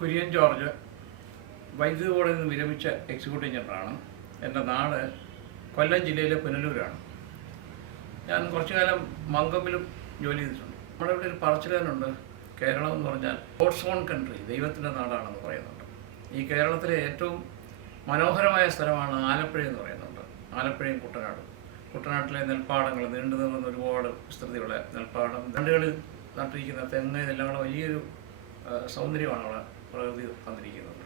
Kurian George വൈദ്യുതി ബോർഡിൽ നിന്ന് വിരമിച്ച എക്സിക്യൂട്ടീവ് എഞ്ചിനീയറാണ് എന്റെ നാട് കൊല്ലം ജില്ലയിലെ പുനലൂരാണ്. ഞാൻ കുറച്ചു കാലം മങ്കമ്പിലും ജോലി ചെയ്തിട്ടുണ്ട്. നമ്മുടെ ഇവിടെ ഒരു പറച്ചിലുണ്ട് കേരളം എന്ന് പറഞ്ഞാൽ ഗോഡ്സ് ഓൺ കൺട്രി ദൈവത്തിന്റെ നാടാണെന്ന് പറയുന്നുണ്ട്. ഈ കേരളത്തിലെ ഏറ്റവും മനോഹരമായ സ്ഥലമാണ് ആലപ്പുഴ എന്ന് പറയുന്നുണ്ട്. ആലപ്പുഴയും കുട്ടനാടും. കുട്ടനാട്ടിലെ നെൽപ്പാടങ്ങൾ നീണ്ടു നിന്ന് ഒരുപാട് വിസ്തൃതിയുള്ള നെൽപ്പാടം. രണ്ടുകളിൽ നട്ടിരിക്കുന്ന തെങ്ങ് ഇതെല്ലാം കൂടെ വലിയൊരു സൗന്ദര്യമാണ് അവിടെ. പ്രകൃതി തന്നിരിക്കുന്നത്.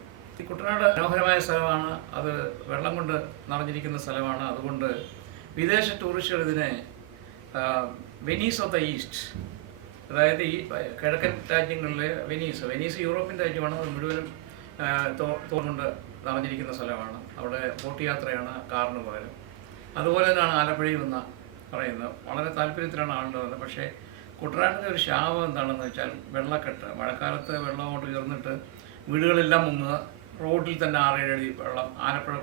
ഈ കുട്ടനാട് മനോഹരമായ സ്ഥലമാണ്. അത് വെള്ളം കൊണ്ട് നിറഞ്ഞിരിക്കുന്ന സ്ഥലമാണ്. അതുകൊണ്ട് വിദേശ ടൂറിസ്റ്റുകൾ ഇതിനെ വെനീസ് ഓഫ് ദ ഈസ്റ്റ് അതായത് ഈ കിഴക്കൻ രാജ്യങ്ങളിലെ വെനീസ് വെനീസ് യൂറോപ്യൻ രാജ്യമാണ്. അത് മുഴുവനും തോന്നുകൊണ്ട് നിറഞ്ഞിരിക്കുന്ന സ്ഥലമാണ്. അവിടെ ബോട്ട് യാത്രയാണ് കാറിന് പകരം. അതുപോലെ തന്നെയാണ് ആലപ്പുഴയിൽ എന്ന് പറയുന്നത്. വളരെ താല്പര്യത്തിലാണ് ആളുകൾ വന്നത്. പക്ഷേ കുട്ടനാടിന്റെ ഒരു ശാപം എന്താണെന്ന് വെച്ചാൽ വെള്ളക്കെട്ട്. മഴക്കാലത്ത് വെള്ളം അങ്ങോട്ട് ഉയർന്നിട്ട് വീടുകളെല്ലാം മുങ്ങുക. റോഡിൽ തന്നെ ആറേഴടി വെള്ളം ആലപ്പുഴ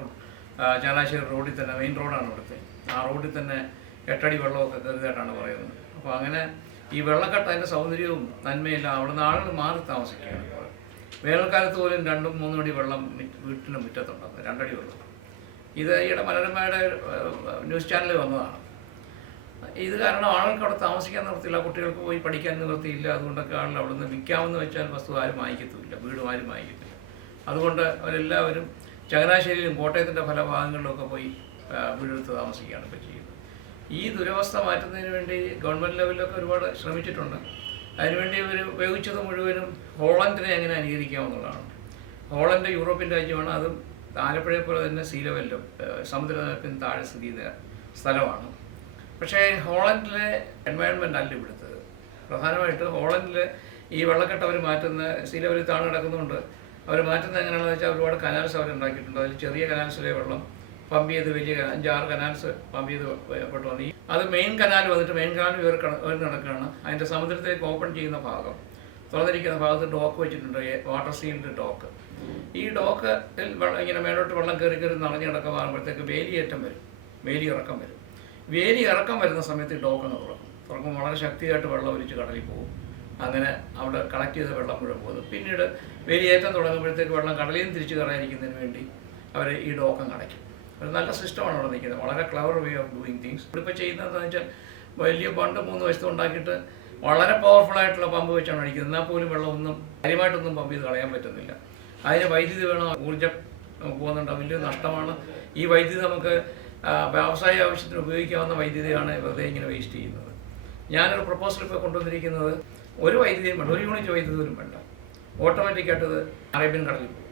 ആ, ചങ്ങനാശ്ശേരി റോഡിൽ തന്നെ മെയിൻ റോഡാണ് ഇവിടുത്തെ ആ റോഡിൽ തന്നെ എട്ടടി വെള്ളമൊക്കെ കയറിയതായിട്ടാണ് പറയുന്നത്. അപ്പോൾ അങ്ങനെ ഈ വെള്ളക്കെട്ട് അതിന്റെ സൗന്ദര്യവും നന്മയില്ല അവിടുന്ന് ആളുകൾ മാറി താമസിക്കുകയാണ്. വേനൽക്കാലത്ത് പോലും രണ്ടും മൂന്നും അടി വെള്ളം വീട്ടിലും മുറ്റത്തുണ്ടാകും. രണ്ടടി വെള്ളം. ഇത് ഈയിടെ മനോരമയുടെ ന്യൂസ് ചാനലിൽ വന്നതാണ്. ഇത് കാരണം ആളുകൾക്ക് അവിടെ താമസിക്കാൻ നിർത്തിയില്ല കുട്ടികൾക്ക് പോയി പഠിക്കാൻ നിർത്തിയില്ല അതുകൊണ്ടൊക്കെ ആളുകൾ അവിടെ നിന്ന് വിൽക്കാമെന്ന് വെച്ചാൽ വസ്തു ആരും വാങ്ങിക്കത്തുമില്ല വീടും ആരും വാങ്ങിക്കത്തില്ല. അതുകൊണ്ട് അവരെല്ലാവരും ചങ്ങനാശ്ശേരിയിലും കോട്ടയത്തിന്റെ പല ഭാഗങ്ങളിലൊക്കെ പോയി വീടെടുത്ത് താമസിക്കുകയാണ് ഇപ്പോൾ ചെയ്യുന്നത്. ഈ ദുരവസ്ഥ മാറ്റുന്നതിന് വേണ്ടി ഗവൺമെന്റ് ലെവലിലൊക്കെ ഒരുപാട് ശ്രമിച്ചിട്ടുണ്ട്. അതിനുവേണ്ടി ഇവർ ഉപയോഗിച്ചത് മുഴുവനും ഹോളണ്ടിനെ എങ്ങനെ അനുകരിക്കാമെന്നുള്ളതാണ്. ഹോളണ്ട് യൂറോപ്യൻ രാജ്യമാണ് അതും ആലപ്പുഴയെ പോലെ തന്നെ സീ സമുദ്രനിരപ്പിന് താഴെ സ്ഥിതി സ്ഥലമാണ്. പക്ഷേ ഹോളണ്ടിലെ എൻവയൺമെന്റ് അല്ല ഇവിടുത്തത് പ്രധാനമായിട്ട് ഹോളണ്ടിൽ ഈ വെള്ളക്കെട്ട് അവർ മാറ്റുന്ന സീ അവർ താണു കിടക്കുന്നുണ്ട്. അവർ മാറ്റുന്നത് എങ്ങനെയാണെന്ന് വെച്ചാൽ ഒരുപാട് കനാൽസ് അവർ ഉണ്ടാക്കിയിട്ടുണ്ട്. അതിൽ ചെറിയ കനാൽസിലെ വെള്ളം പമ്പ് ചെയ്ത് വലിയ അഞ്ചാറ് കനാൽസ് പമ്പ് ചെയ്ത് പെട്ട് വന്നു. അത് മെയിൻ കനാൽ വന്നിട്ട് മെയിൻ കനാൽ ഇവർ കിടക്കുകയാണ് അതിന്റെ സമുദ്രത്തിലേക്ക് ഓപ്പൺ ചെയ്യുന്ന ഭാഗം. തുറന്നിരിക്കുന്ന ഭാഗത്ത് ഡോക്ക് വെച്ചിട്ടുണ്ട് വാട്ടർ സീൽഡ് ഡോക്ക് ഈ ഡോക്കിൽ ഇങ്ങനെ മേലോട്ട് വെള്ളം കയറി കയറി നിറഞ്ഞു കിടക്കുമ്പോഴത്തേക്ക് വേലിയേറ്റം വരും. വേലി ഇറക്കം വരും. വേലി ഇറക്കം വരുന്ന സമയത്ത് ഈ തുറക്കും. തുറക്കും വളരെ ശക്തിയായിട്ട് വെള്ളം ഒലിച്ച് കടലിൽ പോകും. അങ്ങനെ അവിടെ കളക്ട് ചെയ്ത വെള്ളം മുഴുവൻ പോകുന്നു. പിന്നീട് വേലിയേറ്റം തുടങ്ങുമ്പോഴത്തേക്ക് വെള്ളം കടലിൽ നിന്ന് തിരിച്ചു കയറാതിരിക്കുന്നതിന് വേണ്ടി അവർ ഈ ഡോക്കം അടയ്ക്കും. ഒരു നല്ല സിസ്റ്റമാണ് അവിടെ നിൽക്കുന്നത്. വളരെ clever way of doing things ഇപ്പോൾ ചെയ്യുന്നതെന്ന് വെച്ചാൽ വലിയ പണ്ട് മൂന്ന് വശത്ത് ഉണ്ടാക്കിയിട്ട് വളരെ പവർഫുൾ ആയിട്ടുള്ള പമ്പ് വെച്ചാണ് അടിക്കുന്നത്. എന്നാൽ പോലും വെള്ളമൊന്നും കാര്യമായിട്ടൊന്നും പമ്പ് ചെയ്ത് കളയാൻ പറ്റുന്നില്ല. അതിന് വൈദ്യുതി വേണം? ഊർജം പോകുന്നുണ്ടാവും വലിയ നഷ്ടമാണ്. ഈ വൈദ്യുതി നമുക്ക് വ്യവസായ ആവശ്യത്തിന് ഉപയോഗിക്കാവുന്ന വൈദ്യുതിയാണ് വെറുതെ ഇങ്ങനെ വേസ്റ്റ് ചെയ്യുന്നത്. ഞാനൊരു പ്രപ്പോസൽ ഇപ്പോൾ കൊണ്ടുവന്നിരിക്കുന്നത് ഒരു വൈദ്യുതിയും വേണ്ട ഒരു യൂണിറ്റ് വൈദ്യുതി പോലും വേണ്ട. ഓട്ടോമാറ്റിക്കായിട്ട് ഇത് അറേബ്യൻ കടലിൽ പോകും.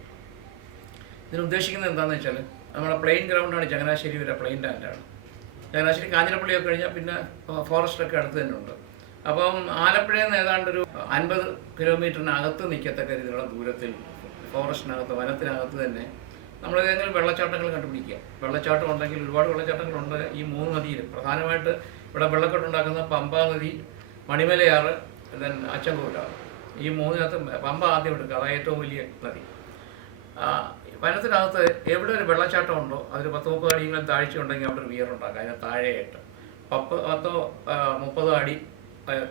ഇതിന് ഉദ്ദേശിക്കുന്നത് എന്താണെന്ന് വെച്ചാൽ നമ്മുടെ പ്ലെയിൻ ഗ്രൗണ്ടാണ് ചങ്ങനാശ്ശേരി വരെ പ്ലെയിൻ ലാൻഡാണ് ചങ്ങനാശ്ശേരി കാഞ്ഞിരപ്പള്ളിയൊക്കെ കഴിഞ്ഞാൽ പിന്നെ ഫോറസ്റ്റൊക്കെ അടുത്ത് തന്നെ ഉണ്ട്. അപ്പം ആലപ്പുഴയിൽ നിന്ന് ഏതാണ്ട് ഒരു അൻപത് കിലോമീറ്ററിനകത്ത് നിൽക്കത്തക്ക രീതിയിലുള്ള ദൂരത്തിൽ ഫോറസ്റ്റിനകത്ത് വനത്തിനകത്ത് തന്നെ നമ്മൾ ഏതെങ്കിലും വെള്ളച്ചാട്ടങ്ങൾ കണ്ടുപിടിക്കുക. വെള്ളച്ചാട്ടം ഉണ്ടെങ്കിൽ ഒരുപാട് വെള്ളച്ചാട്ടങ്ങളുണ്ട് ഈ മൂന്ന് നദിയിൽ പ്രധാനമായിട്ട് ഇവിടെ വെള്ളക്കെട്ടുണ്ടാക്കുന്ന പമ്പ നദി മണിമലയാറ് ദെൻ അച്ചൻകോവിലാറ് ഈ മൂന്നിനകത്ത് പമ്പ ആദ്യം എടുക്കുക. അതാണ് ഏറ്റവും വലിയ നദി. വനത്തിനകത്ത് എവിടെ ഒരു വെള്ളച്ചാട്ടം ഉണ്ടോ അതിൽ പത്ത് മുപ്പത് അടിയെങ്കിലും താഴ്ച ഉണ്ടെങ്കിൽ അവിടെ ഒരു വിയറുണ്ടാക്കുക. അതിന് താഴെയായിട്ട്. പത്ത് പത്തോ മുപ്പതോ അടി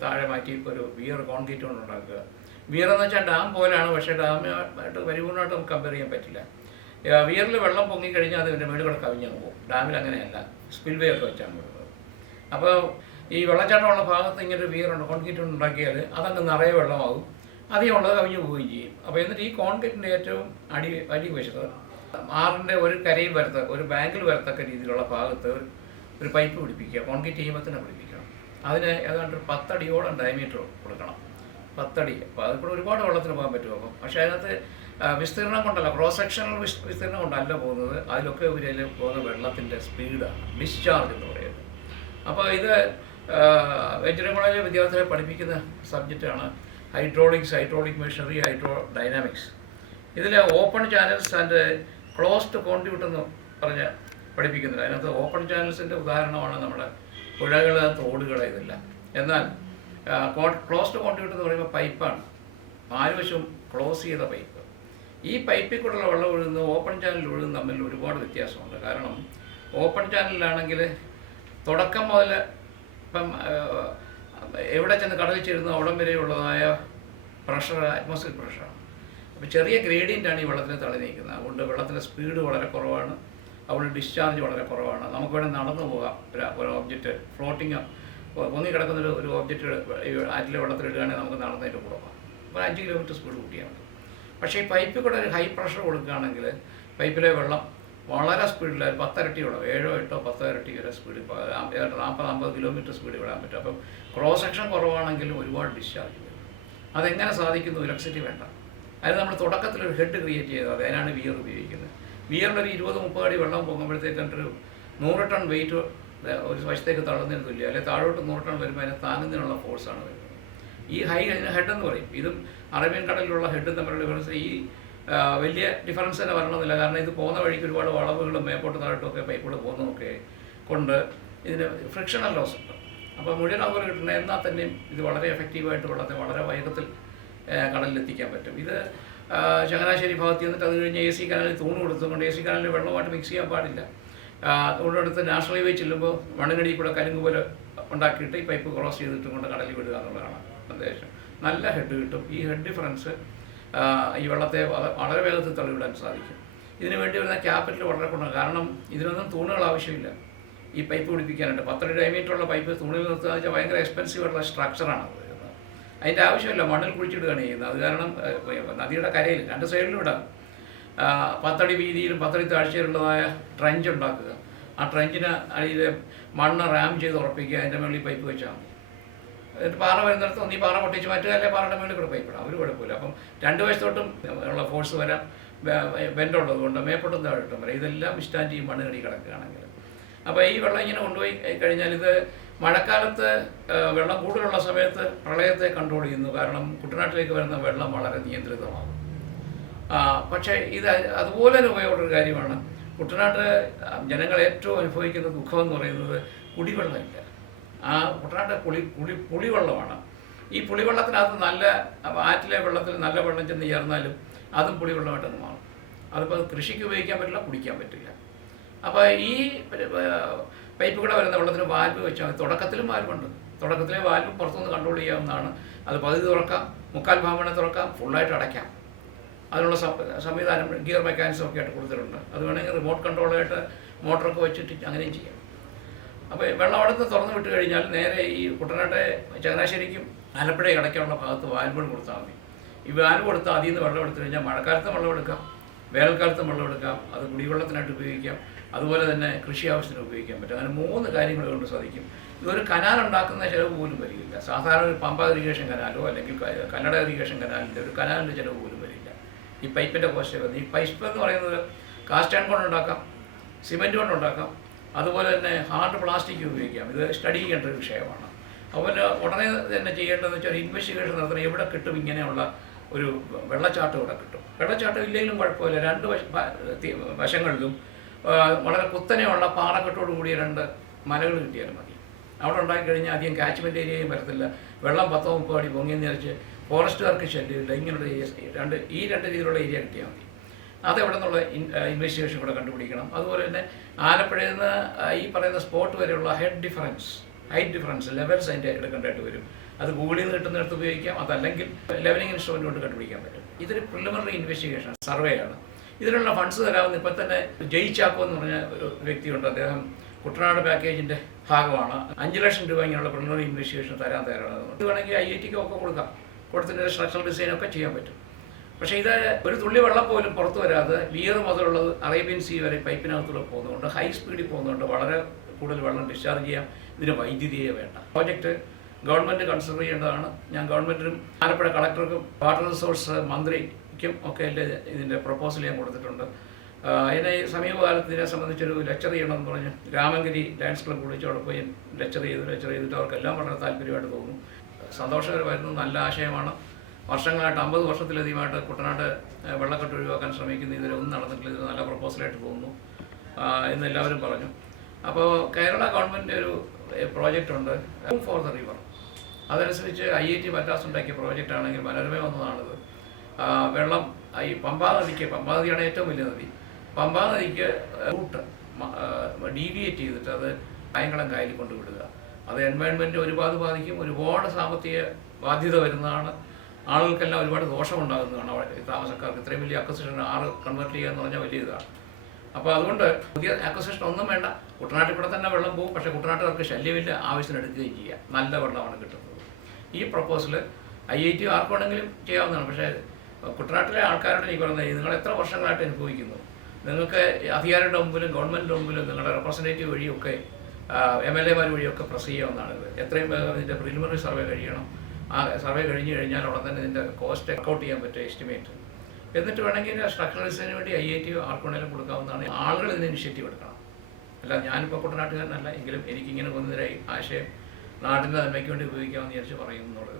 താഴെ മാറ്റി ഒരു വിയർ കോൺക്രീറ്റ് കൊണ്ട് ഉണ്ടാക്കുക. വിയർ എന്ന് വെച്ചാൽ ഡാം പോലെയാണ് പക്ഷേ ഡാമായിട്ട് പരിപൂർണമായിട്ട് നമുക്ക് കമ്പയർ ചെയ്യാൻ പറ്റില്ല. വിയറിൽ വെള്ളം പൊങ്ങിക്കഴിഞ്ഞാൽ അതിന്റെ മേളിൽ കൂടെ കവിഞ്ഞങ്ങ് പോകും. ഡാമിൽ അങ്ങനെയല്ല. സ്പിൽവേ ഒക്കെ വെച്ചാണ് വരുന്നത് അപ്പോൾ ഈ വെള്ളച്ചാട്ടമുള്ള ഭാഗത്ത് ഇങ്ങനെ ഒരു വിയറുണ്ട് കോൺക്രീറ്റ് ഉണ്ടാക്കിയാൽ അതങ്ങ് നിറയെ വെള്ളമാകും. അധികം ഉള്ളത് കവിഞ്ഞു പോവുകയും ചെയ്യും. അപ്പോൾ എന്നിട്ട് ഈ കോൺക്രീറ്റിന്റെ ഏറ്റവും അടി അടി വശത്ത് ആറിന്റെ ഒരു കരയിൽ വരത്ത ഒരു ബാങ്കിൽ വരത്തക്ക രീതിയിലുള്ള ഭാഗത്ത് ഒരു പൈപ്പ് പിടിപ്പിക്കുക. കോൺക്രീറ്റ് ചെയ്യുമ്പോൾ തന്നെ പിടിപ്പിക്കണം. അതിന് ഏതാണ്ട് ഒരു പത്തടിയോളം ഡയമീറ്റർ കൊടുക്കണം. പത്തടി. അപ്പോൾ കൂടെ ഒരുപാട് വെള്ളത്തിന് പോകാൻ പറ്റുമോ? അപ്പം പക്ഷേ അതിനകത്ത് വിസ്തീർണം കൊണ്ടല്ല ക്രോസ് സെക്ഷണൽ വിസ്തീർണം കൊണ്ടല്ല പോകുന്നത്. അതിലൊക്കെ ഉപരിയിൽ പോകുന്ന വെള്ളത്തിന്റെ സ്പീഡാണ്. ഡിസ്ചാർജ് എന്ന് പറയുന്നത്. അപ്പോൾ ഇത് എഞ്ചിനീയറിംഗ് കോളേജിലെ വിദ്യാർത്ഥികളെ പഠിപ്പിക്കുന്ന സബ്ജക്റ്റാണ് hydraulics hydraulic machinery hydro dynamics ഇതിൽ open channels and closed contribute എന്ന് പറഞ്ഞ് പഠിപ്പിക്കുന്നില്ല അതിനകത്ത് ഓപ്പൺ ചാനൽസിന്റെ ഉദാഹരണമാണ് നമ്മുടെ പുഴകൾ തോടുകൾ ഇതെല്ലാം. എന്നാൽ ക്ലോസ്ഡ് കോൺട്രിബ്യൂട്ട് എന്ന് പറയുമ്പോൾ പൈപ്പാണ് ആരുവശവും ക്ലോസ് ചെയ്ത പൈപ്പ് ഈ പൈപ്പിൽ കൂടെയുള്ള വെള്ളം ഒഴുകുന്നത് ഓപ്പൺ ചാനലിൽ ഒഴുകുന്ന തമ്മിൽ ഒരുപാട് വ്യത്യാസമുണ്ട്. കാരണം ഓപ്പൺ ചാനലിലാണെങ്കിൽ തുടക്കം മുതൽ ഇപ്പം എവിടെ ചെന്ന് കടലിൽ ചേരുന്ന അവിടം വരെയുള്ളതായ പ്രഷർ അറ്റ്മോസ്ഫിയർ പ്രഷറാണ് അപ്പോൾ ചെറിയ ഗ്രേഡിയന്റാണ് ഈ വെള്ളത്തിന് തള്ളി നീക്കുന്നത്. അതുകൊണ്ട് വെള്ളത്തിന്റെ സ്പീഡ് വളരെ കുറവാണ്. അതുകൊണ്ട് ഡിസ്ചാർജ് വളരെ കുറവാണ്. നമുക്ക് വേണമെങ്കിൽ നടന്നു പോകാം. ഒരു ഒരു ഒബ്ജക്റ്റ് ഫ്ലോട്ടിങ് പൊങ്ങി കിടക്കുന്ന ഒരു ഒരു ഓബ്ജക്റ്റ് ആറ്റിലെ വെള്ളത്തിലിടുകയാണെങ്കിൽ നമുക്ക് നടന്നതിന്റെ പോകാം. അപ്പോൾ അഞ്ച് കിലോമീറ്റർ സ്പീഡ് കൂട്ടിയാൽ മതി. പക്ഷേ ഈ പൈപ്പിൽ കൂടെ ഒരു ഹൈ പ്രഷർ കൊടുക്കുകയാണെങ്കിൽ പൈപ്പിലെ വെള്ളം വളരെ സ്പീഡിൽ ഒരു പത്തരട്ടിയോളം ഏഴോ എട്ടോ പത്തോ ഇരട്ടി വരെ സ്പീഡിൽ നാൽപ്പത് അമ്പത് കിലോമീറ്റർ സ്പീഡിൽ വിടാൻ പറ്റും. അപ്പം ക്രോസ് സെക്ഷൻ കുറവാണെങ്കിലും ഒരുപാട് ഡിസ്ചാർജ് വരും അതെങ്ങനെ സാധിക്കുന്നു? ഇലക്ട്രിസിറ്റി വേണ്ട. അതായത് നമ്മൾ തുടക്കത്തിൽ ഒരു ഹെഡ് ക്രിയേറ്റ് ചെയ്തത് അതിനാണ് വിയർ ഉപയോഗിക്കുന്നത്. വിയറിന്റെ ഒരു ഇരുപത് മുപ്പത് അടി വെള്ളം പൊങ്ങുമ്പോഴത്തേക്ക് ഒരു നൂറ് ടൺ വെയിറ്റ് ഒരു വശത്തേക്ക് തള്ളുന്നതിന് തുല്യം അല്ലെങ്കിൽ താഴോട്ട് നൂറ് ടൺ വരുമ്പോൾ അതിനെ താങ്ങുന്നതിനുള്ള ഫോഴ്സാണ് വരുന്നത്. ഈ ഹൈ ഹെഡ് എന്ന് പറയും. ഇതും അറേബ്യൻ കടലിലുള്ള ഹെഡും തമ്മിലുള്ള ഡിഫറൻസ് ഈ വലിയ ഡിഫറൻസ് തന്നെ വരണമെന്നില്ല. കാരണം ഇത് പോകുന്ന വഴിക്ക് ഒരുപാട് വളവുകളും മേപ്പോട്ട് താഴോട്ടും ഒക്കെ പൈപ്പുകൾ പോകുന്നതൊക്കെ കൊണ്ട് ഇതിന് ഫ്രിക്ഷണൽ ലോസ് ഉണ്ട്. അപ്പോൾ മുഴുവൻ അവർ കിട്ടുന്ന എന്നാൽ തന്നെയും ഇത് വളരെ എഫക്റ്റീവായിട്ട് വെള്ളത്തെ വളരെ വേഗത്തിൽ കടലിലെത്തിക്കാൻ പറ്റും. ഇത് ചങ്ങനാശ്ശേരി ഭാഗത്ത് ചെന്നിട്ട് അത് കഴിഞ്ഞ് എ സി കനാലിൽ തൂണ് കൊടുത്തുകൊണ്ട് എ സി കനാലിൽ വെള്ളമായിട്ട് മിക്സ് ചെയ്യാൻ പാടില്ല. അതുകൊണ്ടടുത്ത് നാഷണൽ ഹൈവേ ചെല്ലുമ്പോൾ മണ്ണിനടിയിൽ കൂടെ കരിങ്ക് പോലെ ഉണ്ടാക്കിയിട്ട് ഈ പൈപ്പ് ക്രോസ് ചെയ്തിട്ട് കൊണ്ട് കടലിൽ വിടുക എന്നുള്ളതാണ് നിർദ്ദേശം നല്ല ഹെഡ് കിട്ടും. ഈ ഹെഡ് ഡിഫറൻസ് ഈ വെള്ളത്തെ വളരെ വേഗത്തിൽ തള്ളിവിടാൻ സാധിക്കും. ഇതിനു വേണ്ടി വരുന്ന ക്യാപിറ്റൽ വളരെ കുറവാണ് കാരണം ഇതിനൊന്നും തൂണുകൾ ആവശ്യമില്ല. ഈ പൈപ്പ് പിടിപ്പിക്കാനായിട്ട്. പത്തര ഡയമീറ്ററുള്ള പൈപ്പ് തൂണിൽ നിർത്തുക വെച്ചാൽ ഭയങ്കര എക്സ്പെൻസീവ് ആയിട്ടുള്ള സ്ട്രക്ചറാണ് അത് അതിന്റെ ആവശ്യമില്ല. മണ്ണിൽ കുഴിച്ചിടുകയാണ് ചെയ്യുന്നത്. അത് കാരണം നദിയുടെ കരയിൽ രണ്ട് സൈഡിലും ഇടാം. പത്തടി വീതിയിലും പത്തടി താഴ്ചയിലുള്ളതായ ട്രഞ്ച് ഉണ്ടാക്കുക. ആ ട്രഞ്ചിന് അടിയിൽ മണ്ണ് റാം ചെയ്ത് ഉറപ്പിക്കുക. അതിന്റെ മുകളിൽ പൈപ്പ് വെച്ചാൽ എന്നിട്ട് പാറ വരുന്നിടത്ത് ഒന്നീ പാറ പൊട്ടിച്ച് മാറ്റുക അല്ലെങ്കിൽ പാറയുടെ മുകളിൽ കൂടെ പൈപ്പ് അവർ കുഴപ്പമില്ല. അപ്പം രണ്ട് വശത്തോട്ടും ഉള്ള ഫോഴ്സ് വരാം. ബെൻഡുള്ളത് കൊണ്ട് മേപ്പൊട്ടും താഴോട്ടും വരാം. ഇതെല്ലാം ഇഷ്ടാൻഡ് ഈ മണ്ണ് കടി കിടക്കുകയാണെങ്കിൽ. അപ്പോൾ ഈ വെള്ളം ഇങ്ങനെ കൊണ്ടുപോയി കഴിഞ്ഞാൽ ഇത് മഴക്കാലത്ത് വെള്ളം കൂടുതലുള്ള സമയത്ത് പ്രളയത്തെ കൺട്രോൾ ചെയ്യുന്നു. കാരണം കുട്ടനാട്ടിലേക്ക് വരുന്ന വെള്ളം വളരെ നിയന്ത്രിതമാകും. പക്ഷേ ഇത് അതുപോലെ തന്നെ ഉപയോഗമുള്ളൊരു കാര്യമാണ്. കുട്ടനാട്ട് ജനങ്ങൾ ഏറ്റവും അനുഭവിക്കുന്ന ദുഃഖം എന്ന് പറയുന്നത് കുടിവെള്ളമില്ല. ആ കുട്ടനാട് പുളി പുളി പുളിവെള്ളമാണ്. ഈ പുളിവെള്ളത്തിനകത്ത് നല്ല ആറ്റിലെ വെള്ളത്തിൽ നല്ല വെള്ളം ചെന്ന് ചേർന്നാലും അതും പുളിവെള്ളമായിട്ടൊന്ന് മാറും. അതിപ്പോൾ അത് കൃഷിക്ക് ഉപയോഗിക്കാൻ പറ്റില്ല കുടിക്കാൻ പറ്റില്ല. അപ്പോൾ ഈ പൈപ്പ് കൂടെ വരുന്ന വെള്ളത്തിന് വാൽവ് വെച്ചാൽ. തുടക്കത്തിലും വാൽവുണ്ട്. തുടക്കത്തിലെ വാൽവ് പുറത്തുനിന്ന് കൺട്രോൾ ചെയ്യാവുന്നതാണ്. അത് പകുതി തുറക്കാം മുക്കാൽ ഭാഗമാണെങ്കിൽ തുറക്കാം ഫുള്ളായിട്ട് അടയ്ക്കാം. അതിനുള്ള സംവിധാനം ഗിയർ മെക്കാനിസം ഒക്കെ ആയിട്ട് കൊടുത്തിട്ടുണ്ട്. അത് വേണമെങ്കിൽ റിമോട്ട് കൺട്രോളായിട്ട് മോട്ടറൊക്കെ വെച്ചിട്ട് അങ്ങനെയും ചെയ്യാം. അപ്പോൾ വെള്ളം അവിടുന്ന് തുറന്നു വിട്ട് കഴിഞ്ഞാൽ നേരെ ഈ കുട്ടനാട്ടെ ചങ്ങനാശ്ശേരിക്കും ആലപ്പുഴ കിടക്കാനുള്ള ഭാഗത്ത് വാൽവുകൾ കൊടുത്താൽ മതി. ഈ വാൽവ് കൊടുത്താൽ അതിൽ നിന്ന് വെള്ളം എടുത്തു കഴിഞ്ഞാൽ മഴക്കാലത്തും വെള്ളം എടുക്കാം വേനൽക്കാലത്തും വെള്ളം എടുക്കാം അത് കുടിവെള്ളത്തിനായിട്ട് ഉപയോഗിക്കാം അതുപോലെ തന്നെ കൃഷി ആവശ്യത്തിന് ഉപയോഗിക്കാൻ പറ്റും. അങ്ങനെ മൂന്ന് കാര്യങ്ങൾ കൊണ്ട് സാധിക്കും. ഇതൊരു കനാൽ ഉണ്ടാക്കുന്ന ചിലവ് പോലും വരികയില്ല സാധാരണ ഒരു പമ്പ ഇറിഗേഷൻ കനാലോ അല്ലെങ്കിൽ കന്നഡ ഇറിഗേഷൻ കനാലിന്റെ ഒരു കനാലിന്റെ ചിലവ് പോലും വരില്ല. ഈ പൈപ്പിന്റെ കോസ്റ്റ് വരുന്നത് ഈ പൈപ്പ് എന്ന് പറയുന്നത് കാസ്റ്റ് കൊണ്ട് ഉണ്ടാക്കാം സിമെന്റ് കൊണ്ട് ഉണ്ടാക്കാം അതുപോലെ തന്നെ ഹാർഡ് പ്ലാസ്റ്റിക് ഉപയോഗിക്കാം. ഇത് സ്റ്റഡി ചെയ്യേണ്ട ഒരു വിഷയമാണ്. അപ്പോൾ ഉടനെ തന്നെ ചെയ്യേണ്ടതെന്ന് വെച്ചാൽ ഇൻവെസ്റ്റിഗേഷൻ നടത്തണം. എവിടെ കിട്ടും ഇങ്ങനെയുള്ള ഒരു വെള്ളച്ചാട്ടം ഇവിടെ കിട്ടും. വെള്ളച്ചാട്ടം ഇല്ലെങ്കിലും കുഴപ്പമില്ല. രണ്ട് വശങ്ങളിലും വളരെ കുത്തനെയുള്ള പാറക്കെട്ടോട് കൂടിയ രണ്ട് മലകൾ കിട്ടിയാലും മതി. അവിടെ ഉണ്ടാക്കി കഴിഞ്ഞാൽ അധികം കാച്ച്മെന്റ് ഏരിയയും വരത്തില്ല. വെള്ളം പത്തോ മുപ്പോ അടി പൊങ്ങി നിറച്ച് ഫോറസ്റ്റുകാർക്ക് ശല്യമില്ല ഇങ്ങനെയുള്ള ഏരിയ രണ്ട് ഈ രണ്ട് രീതിയിലുള്ള ഏരിയ കിട്ടിയാൽ മതി. അതെവിടെ നിന്നുള്ള ഇൻവെസ്റ്റിഗേഷൻ കൂടെ കണ്ടുപിടിക്കണം. അതുപോലെ തന്നെ ആലപ്പുഴയിൽ നിന്ന് ഈ പറയുന്ന സ്പോട്ട് വരെയുള്ള head difference height difference levels അതിന്റെ എടുക്കേണ്ടതായിട്ട് വരും. അത് ഗൂഗിളിൽ നിന്ന് കിട്ടുന്നിടത്ത് ഉപയോഗിക്കാം അതല്ലെങ്കിൽ ലെവലിംഗ് ഇൻസ്ട്രുമെന്റ് കൊണ്ട് കണ്ടുപിടിക്കാൻ പറ്റും. ഇതൊരു പ്രിലിമിനറി ഇൻവെസ്റ്റിഗേഷൻ സർവേ ആണ്. ഇതിനുള്ള ഫണ്ട്സ് തരാമെന്ന് ഇപ്പം തന്നെ ജയിച്ചാക്കോ ചാക്കോ എന്ന് പറഞ്ഞ ഒരു വ്യക്തിയുണ്ട്. അദ്ദേഹം കുട്ടനാട് പാക്കേജിന്റെ ഭാഗമാണ്. അഞ്ച് ലക്ഷം രൂപ ഇങ്ങനെയുള്ള പ്രിലിമിനറി ഇൻവെസ്റ്റിഗേഷൻ തരാൻ തയ്യാറാണ്. ഇത് വേണമെങ്കിൽ ഐ ഐ ടിക്ക് ഒക്കെ കൊടുക്കാം. കൊടുത്തിട്ട് സ്ട്രക്ചറൽ ഡിസൈനൊക്കെ ചെയ്യാൻ പറ്റും. പക്ഷേ ഇത് ഒരു തുള്ളി വെള്ളം പോലും പുറത്തു വരാതെ ലിയർ മുതലുള്ളത് അറേബ്യൻ സീ വരെ പൈപ്പിനകത്തൂടെ പോകുന്നതുകൊണ്ട് ഹൈ സ്പീഡിൽ പോകുന്നതുകൊണ്ട് വളരെ കൂടുതൽ വെള്ളം ഡിസ്ചാർജ് ചെയ്യാം. ഇതിന് വൈദ്യുതിയെ വേണ്ട. പ്രോജക്റ്റ് ഗവൺമെന്റ് കൺസിഡർ ചെയ്യേണ്ടതാണ്. ഞാൻ ഗവൺമെന്റിനും ആലപ്പുഴ കളക്ടർക്കും വാട്ടർ റിസോഴ്സ് മന്ത്രിക്കും ഒക്കെ എന്റെ ഇതിന്റെ പ്രപ്പോസൽ ഞാൻ കൊടുത്തിട്ടുണ്ട്. എന്നെ സമീപകാലത്ത് ഇതിനെ സംബന്ധിച്ചൊരു ലെക്ചർ ചെയ്യണമെന്ന് പറഞ്ഞ് രാമങ്കിരി ഡാൻസ് ക്ലബ്ബ് വിളിച്ച് അവിടെ പോയി ലെക്ചർ ചെയ്തു. ലെക്ചർ ചെയ്തിട്ട് അവർക്കെല്ലാം വളരെ താല്പര്യമായിട്ട് തോന്നുന്നു. സന്തോഷകരമായിരുന്നു. നല്ല ആശയമാണ്. വർഷങ്ങളായിട്ട് അമ്പത് വർഷത്തിലധികമായിട്ട് കുട്ടനാട് വെള്ളക്കെട്ട് ഒഴിവാക്കാൻ ശ്രമിക്കുന്ന. ഇതുവരെ ഒന്നും നടന്നിട്ടില്ല. ഇത് നല്ല പ്രപ്പോസലായിട്ട് തോന്നുന്നു. എന്ന് എല്ലാവരും പറഞ്ഞു. അപ്പോൾ കേരള ഗവൺമെന്റ് ഒരു പ്രോജക്റ്റ് ഉണ്ട്. ഫോർ ദ റിവർ അതനുസരിച്ച് ഐ ഐ ടി മദ്രാസ് ഉണ്ടാക്കിയ പ്രോജക്റ്റ് ആണെങ്കിൽ മനോരമ വന്നതാണിത്. വെള്ളം ഈ പമ്പാ നദിക്ക് പമ്പാ നദിയാണ് ഏറ്റവും വലിയ നദി. പമ്പാ നദിക്ക് റൂട്ട് ഡീവിയേറ്റ് ചെയ്തിട്ട് അത് കായംകുളം കായലിൽ കൊണ്ടുവിടുക. അത് എൻവയൺമെന്റ് ഒരുപാട് ബാധിക്കും. ഒരുപാട് സാമ്പത്തിക ബാധ്യത വരുന്നതാണ്. ആളുകൾക്കെല്ലാം ഒരുപാട് ദോഷമുണ്ടാകുന്നതാണ് അവിടെ താമസക്കാർക്ക്. ഇത്രയും വലിയ അക്വസിഷൻ ആറ് കൺവേർട്ട് ചെയ്യുക എന്ന് പറഞ്ഞാൽ വലിയ ഇതാണ്. അപ്പോൾ അതുകൊണ്ട് പുതിയ അക്വസിഷൻ ഒന്നും വേണ്ട. കുട്ടനാട്ടിൽ കൂടെ തന്നെ വെള്ളം പോകും. പക്ഷേ കുട്ടനാട്ടുകാർക്ക് ശല്യമില്ല. ആവശ്യത്തിന് എടുക്കുകയും ചെയ്യാം നല്ല വെള്ളമാണ് കിട്ടുന്നത്. ഈ പ്രപ്പോസൽ ഐ ഐ ടി ആർക്കും വേണമെങ്കിലും ചെയ്യാവുന്നതാണ്. പക്ഷേ കുട്ടനാട്ടിലെ ആൾക്കാരോട് എനിക്ക് പറയുന്നത് നിങ്ങൾ എത്ര വർഷങ്ങളായിട്ട് അനുഭവിക്കുന്നു? നിങ്ങൾക്ക് അധികാരിയുടെ മുമ്പിലും ഗവൺമെന്റിന്റെ മുമ്പിലും നിങ്ങളുടെ റെപ്രസെന്റേറ്റീവ് വഴിയൊക്കെ എം എൽ എമാർ വഴിയൊക്കെ പ്രസ് ചെയ്യാവുന്നതാണ്. എത്രയും വേഗം ഇതിന്റെ പ്രിലിമിനറി സർവേ കഴിയണം. ആ സർവേ കഴിഞ്ഞ് കഴിഞ്ഞാൽ ഉടൻ തന്നെ ഇതിന്റെ കോസ്റ്റ് അക്കൗണ്ട് ചെയ്യാൻ പറ്റും എസ്റ്റിമേറ്റ് എന്നിട്ട് വേണമെങ്കിൽ സ്ട്രക്ചറൽ ഡിസൈന് വേണ്ടി ഐ ഐ ടി ആർക്കുണ്ടെങ്കിലും കൊടുക്കാവുന്നതാണ്. ആളുകൾ ഇതിന് ഇനിഷ്യേറ്റീവ് എടുക്കണം. അല്ല ഞാനിപ്പോൾ കുട്ടനാട്ടുകാരനല്ല എങ്കിലും എനിക്കിങ്ങനെ ഒന്നിരായി ആശയം നാടിന്റെ നന്മയ്ക്ക് വേണ്ടി ഉപയോഗിക്കാമെന്ന് വിചാരിച്ച് പറയുന്നുള്ളത്